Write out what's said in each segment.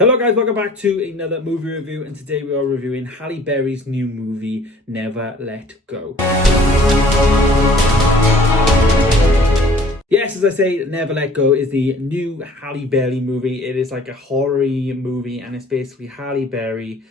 Hello guys, welcome back to another movie review, and today we are reviewing Halle Berry's new movie, Never Let Go. Yes, as I say, Never Let Go is the new Halle Berry movie. It is like a horror movie, and it's basically Halle Berry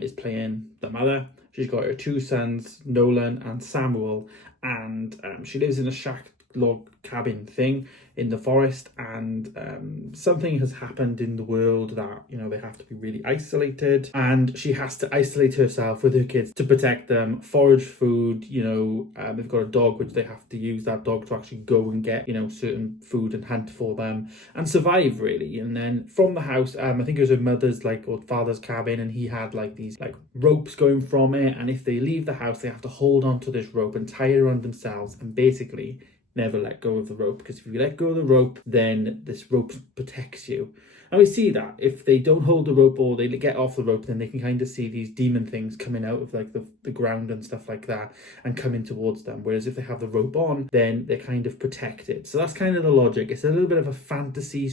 is playing the mother. She's got her two sons, Nolan and Samuel, and she lives in a shack log cabin thing in the forest, and something has happened in the world that, you know, they have to be really isolated, and she has to isolate herself with her kids to protect them, forage food, you know, they've got a dog which they have to use that dog to actually go and get, you know, certain food and hunt for them and survive really. And then from the house, I think it was her mother's or father's cabin, and he had like these ropes going from it, and if they leave the house they have to hold on to this rope and tie it around themselves and basically never let go of the rope, because if you let go of the rope, then this rope protects you. And we see that if they don't hold the rope or they get off the rope, then they can kind of see these demon things coming out of like the ground and stuff like that and coming towards them. Whereas if they have the rope on, then they're kind of protected. So that's kind of the logic. It's a little bit of a fantasy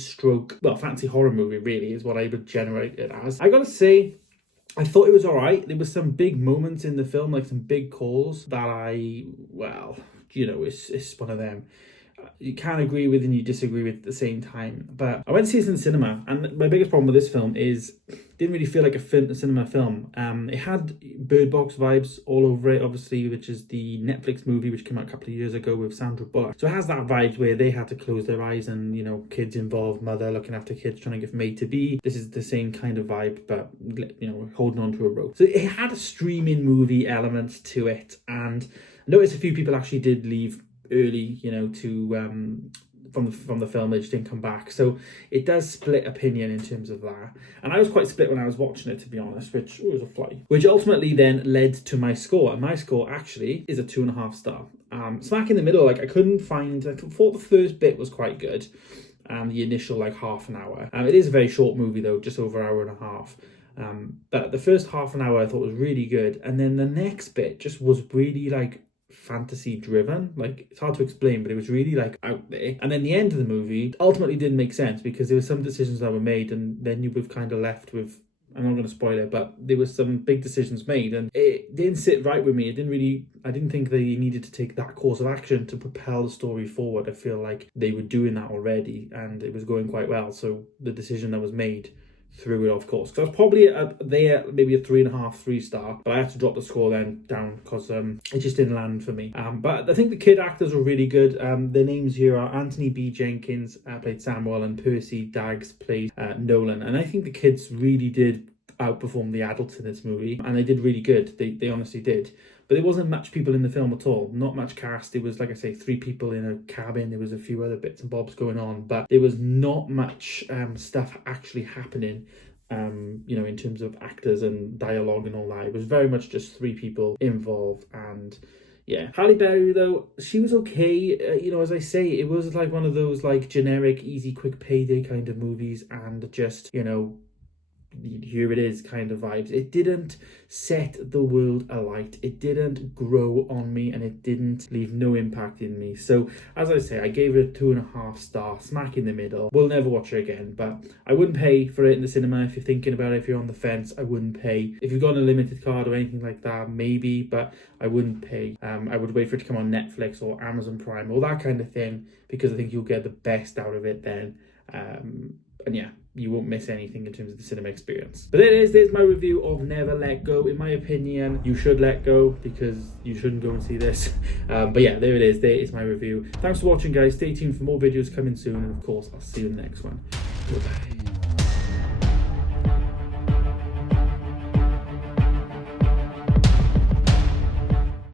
horror movie really is what I would generate it as. I gotta say, I thought it was all right. There were some big moments in the film, like some big calls that you know, it's one of them. You can't agree with and you disagree with at the same time. But I went to see this in the cinema, and my biggest problem with this film is it didn't really feel like a cinema film. It had Bird Box vibes all over it, obviously, which is the Netflix movie which came out a couple of years ago with Sandra Bullock. So it has that vibes where they had to close their eyes and, you know, kids involved, mother looking after kids, trying to get from A to B. This is the same kind of vibe, but, you know, holding on to a rope. So it had a streaming movie element to it, and I noticed a few people actually did leave early, you know, to from the film. They just didn't come back, so it does split opinion in terms of that. And I was quite split when I was watching it, to be honest, which was a fly, which ultimately then led to my score, and my score actually is a 2.5 star. Smack in the middle. Like, I thought the first bit was quite good, the initial half an hour. It is a very short movie though, just over an hour and a half. But the first half an hour I thought was really good, and then the next bit just was really fantasy driven. It's hard to explain, but it was really out there. And then the end of the movie ultimately didn't make sense, because there were some decisions that were made, and then you were kind of left with, I'm not going to spoil it, but there were some big decisions made, and it didn't sit right with me. I didn't think they needed to take that course of action to propel the story forward. I feel like they were doing that already, and it was going quite well. So the decision that was made threw it off course. So I was probably maybe a 3.5, 3 star, but I had to drop the score then down because it just didn't land for me. But I think the kid actors were really good. Their names here are Anthony B. Jenkins played Samuel, and Percy Daggs played Nolan. And I think the kids really did outperform the adults in this movie, and they did really good. They honestly did. But there wasn't much people in the film at all. Not much cast. It was, like I say, 3 people in a cabin. There was a few other bits and bobs going on, but there was not much stuff actually happening, you know, in terms of actors and dialogue and all that. It was very much just 3 people involved. And yeah, Halle Berry though, she was okay. You know, as I say, it was one of those generic, easy, quick payday kind of movies, and just, you know, here it is kind of vibes. It didn't set the world alight, it didn't grow on me, and it didn't leave no impact in me. So as I say, I gave it a 2.5 star, smack in the middle. We'll never watch it again, but I wouldn't pay for it in the cinema. If you're thinking about it, if you're on the fence, I wouldn't pay. If you've got a limited card or anything like that, maybe, but I wouldn't pay. I would wait for it to come on Netflix or Amazon Prime or that kind of thing, because I think you'll get the best out of it then. And yeah, you won't miss anything in terms of the cinema experience. But there it is. There's my review of Never Let Go. In my opinion, you should let go, because you shouldn't go and see this. But yeah, there it is. There is my review. Thanks for watching, guys. Stay tuned for more videos coming soon. And of course, I'll see you in the next one. Goodbye.